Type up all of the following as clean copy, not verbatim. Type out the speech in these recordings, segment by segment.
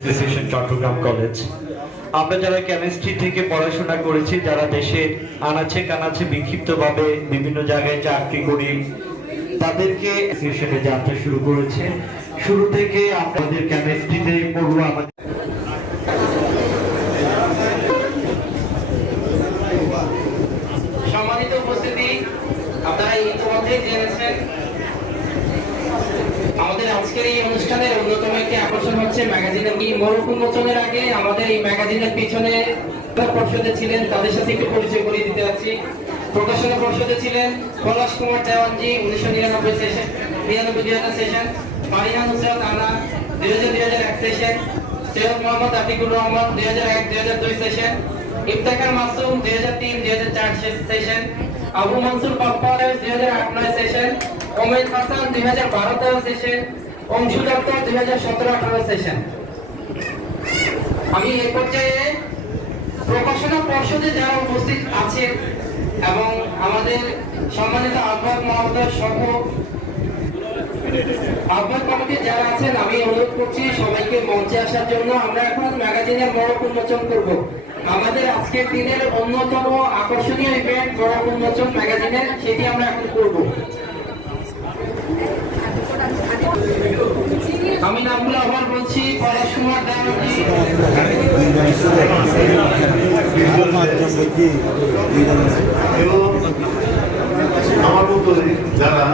Association Chittagong college. আমরা যারা chemistry থেকে পড়াশোনা করেছি, যারা দেশে আনাচে কানাচে বিক্ষিপ্তভাবে বিভিন্ন জায়গায় চাকরি করি, তাদেরকে অ্যাসোসিয়েশনে যাত্রা শুরু করেছে। শুরু থেকে আমাদের কেমিস্ট্রিতে পড়ুয়া আমাদের সম্মানিত উপস্থিতি, আপনারা ইতিমধ্যে জেনেছেন আমাদের আজকের এই অনুষ্ঠানের অন্যতম একটি আকর্ষণ হচ্ছে ম্যাগাজিনের মোড়ক উন্মোচনের আগে আমাদের এই ম্যাগাজিনের পিছনে পর্ষদে ছিলেন, তাদের সাথে একটু পরিচয় করিয়ে দিতে যাচ্ছি। প্রকাশনা পর্ষদে ছিলেন Palash Kumar Dewanji 1999 session, 99-2000 session, Maria Nusrat Ana 2000-2001 session, Syed Mohammad Atiqur Rahman 2001-2002 session, Iftekhar Masum 2003-2004 session, Abu Mansur Pappa 2008-9 session, Omed Hasan 2012 session, Anshu Dutta 2017-18 session. আমি এই পর্যায়ে প্রকাশনা পর্ষদে যারা উপস্থিত আছেন এবং আমাদের সম্মানিত আহ্বায়ক মহোদয় সহ আহ্বায়ক কমিটি যারা আছেন, আমি অনুরোধ করছি সবাইকে মঞ্চে আসার জন্য। আমরা এখন ম্যাগাজিনের মোড়ক উন্মোচন করব। আমাদের আজকের দিনের অন্যতম আকর্ষণীয় ইভেন্ট মোড়ক উন্মোচন ম্যাগাজিনের, সেটি আমরা এখন করব। আমি নামগুলো আবার বলছি, পলাশ কুমার দেওয়ানজি, আমার মতো যারা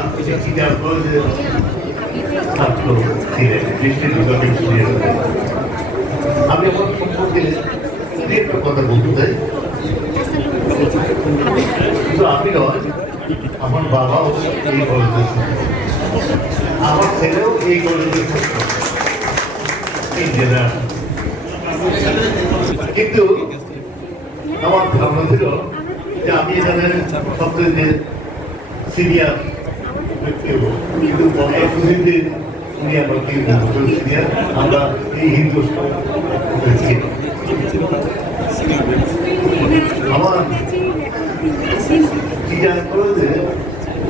ছাত্র ছিলেন, আমি আমার সম্পর্কে একটা কথা বলতে চাই। কিন্তু আমি নয়, আমার বাবাও এই কলেজে, আমার ছেলেও এই কলেজে কিন্তু আমার ভাবনা ছিল যে আমি এখানে সবচেয়ে সিনিয়র ব্যক্তি হবো, কিন্তু বুঝিতে উনি আমার কি সিনিয়র, আমরা এই হিন্দুস্তান আমার ডিজাইন করেছে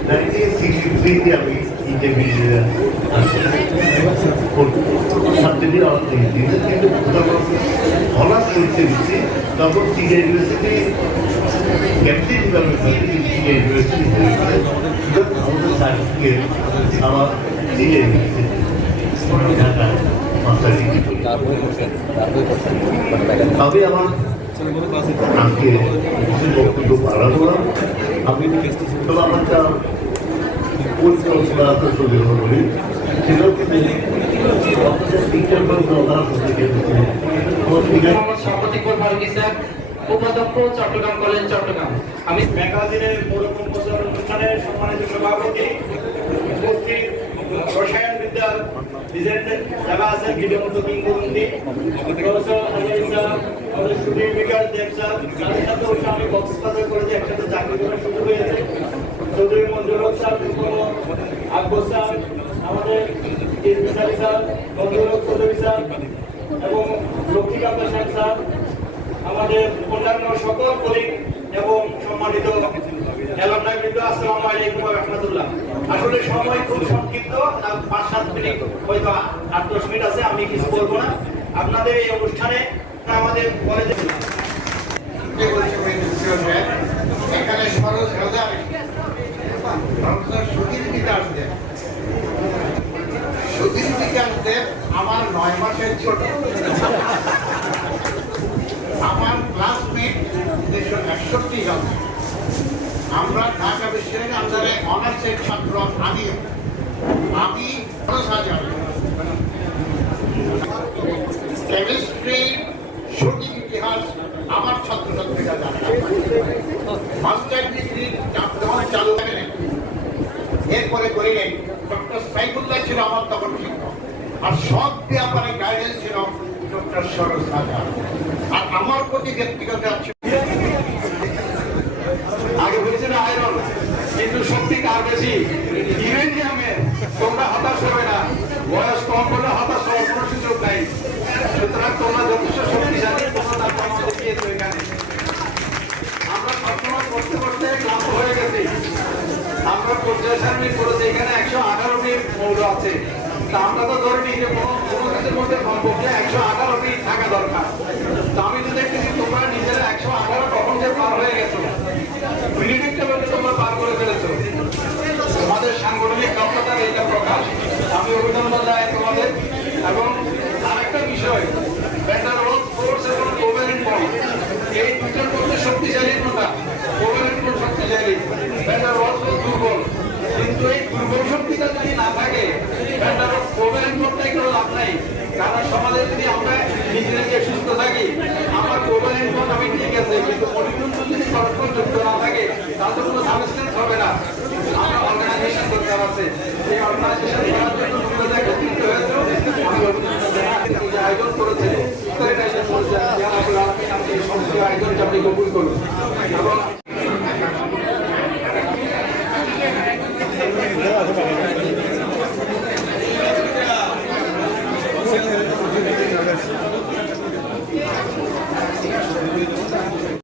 1963 আমি ইন্টারমিডিয়েট সাবজেক্টের কিন্তু অনার্স করতে দিচ্ছি তখন সিনিয়র ইউনিভার্সিটি ক্যাপ্টেন ইউনিভার্সিটি আমাদের সার্টিফিকেট আমার senior university Dhaka master degree. আমি আমার আজকে বক্তব্য ভাড়া করলাম। আমি তবে আমার একটা পরিকল্পনা করি সেটাও কিন্তু উপাধ্যক্ষ চট্টগ্রাম কলেজ চট্টগ্রাম। আমি ম্যাগাজিনের মোড়ক উন্মোচন অনুষ্ঠানের সম্মানিত সভাপতি, উপস্থিত রসায়ন বিদ্যার ডিজাইনের যারা আছেন, গিরিমতো কিংবদন্তি প্রফেসর আজহার সাহেব, আমাদের সুধীর বিকাশ দেব সাহেব, তাদের সাথে বসে আমি কক্সবাজার কলেজে একসাথে চাকরি করার সুযোগ হয়েছে। চৌধুরী মঞ্জুর হক সাহেব, আকবর সাহেব, আমাদের ইসমিসারি সাহেব, মঞ্জুর হক চৌধুরী সাহেব এবং লক্ষ্মীকান্ত সাহেব সাহেব, আমাদের অন্যান্য সকল কলিগ এবং সম্মানিত এলাকায় কিন্তু আসসালামু আলাইকুম ওয়া রাহমাতুল্লাহ। আসলে সময় খুব সংক্ষিপ্ত, 5-7 মিনিট হয়তো 8-10 মিনিট আছে, আমি কিছু বলবো না। আপনাদের এই অনুষ্ঠানে আমাদের কলেজে এখানে সরোজ হাজার সুধীর বিকাশ দেব, সুধীর বিকাশ দেব আমার 9 মাসের ছোট, আমার ক্লাসমেট 1961 জন। আমরা ঢাকা বিশ্ববিদ্যালয়ের আন্ডারে অনার্সের ছাত্র। আমি কেমিস্ট্রির সঠিক ইতিহাস আমার ছাত্রছাত্রীরা জানে। মাস্টার ডিগ্রি যখন চালু করেন, এরপরে করিলেন ডক্টর সাইফুল্লাহ ছিল আমার তখন শিক্ষক, আর সব ব্যাপারে গাইডেন্স ছিল ডক্টর সরোজ হাজার। আর আমার প্রতি ব্যক্তিগত আগে বলেছিল আয়রন, কিন্তু শক্তি কার বেশি? ইউরেনিয়ামে। তোমরা হতাশ হবে না, বয়স কম করলে হতাশ হওয়ার কোনো সুযোগ নাই। সুতরাং তোমরা যথেষ্ট শক্তিশালী, তোমরা দেখিয়েছো এখানে। আমরা সবসময় করতে করতে ক্লান্ত হয়ে গেছি। আমরা পর্যায় সারণী করেছি, এখানে 118টি মৌল আছে। তা আমরা তো ধরে নিই যে কোনো কিছুর মধ্যে কমপক্ষে 118 এভাবেই থাকা দরকার। তো আমি তো দেখতেছি তোমরা নিজেরা 118 কখন যে পার হয়ে গেছো, মিনিটটা বলে তোমরা পার করে ফেলেছো। তোমাদের সাংগঠনিক দক্ষতার এটা প্রকাশ, আমি অভিনন্দন জানাই তোমাদের। এবং আরেকটা বিষয়, ভেন্ডার ওয়ার্ক ফোর্স এবং কোভারেন্ট বন্ড, এই দুটোর মধ্যে শক্তিশালী কোনটা? কোভারেন্ট বন্ড শক্তিশালী, ভেন্ডার ওয়ার্ক ফোর্স দুর্বল। কিন্তু এই দুর্বল শক্তিটা যদি না থাকে, ভেন্ডার কোভারেন্ট বন্ডটাই কোনো লাভ নাই। কারণ সমাজে যদি আমরা নিজে সুস্থ থাকি, আমার কোভারেন্ট বন্ড আমি ঠিক আছে, কিন্তু পরিবর্তন যদি পরস্পর যুক্ত না থাকে, তাহলে কোনো সাবস্টেন্স হবে না। আমরা অর্গানাইজেশন দরকার আছে, এই অর্গানাইজেশন করার জন্য তোমরা যে একত্রিত হয়েছো, আমি অভিনন্দন জানাই। যে আয়োজন করেছে, ইফতারের আয়োজন করেছে, ইয়া রাব্বুল আলামিন আপনি এই সমস্ত আয়োজনকে আপনি কবুল করুন। এবং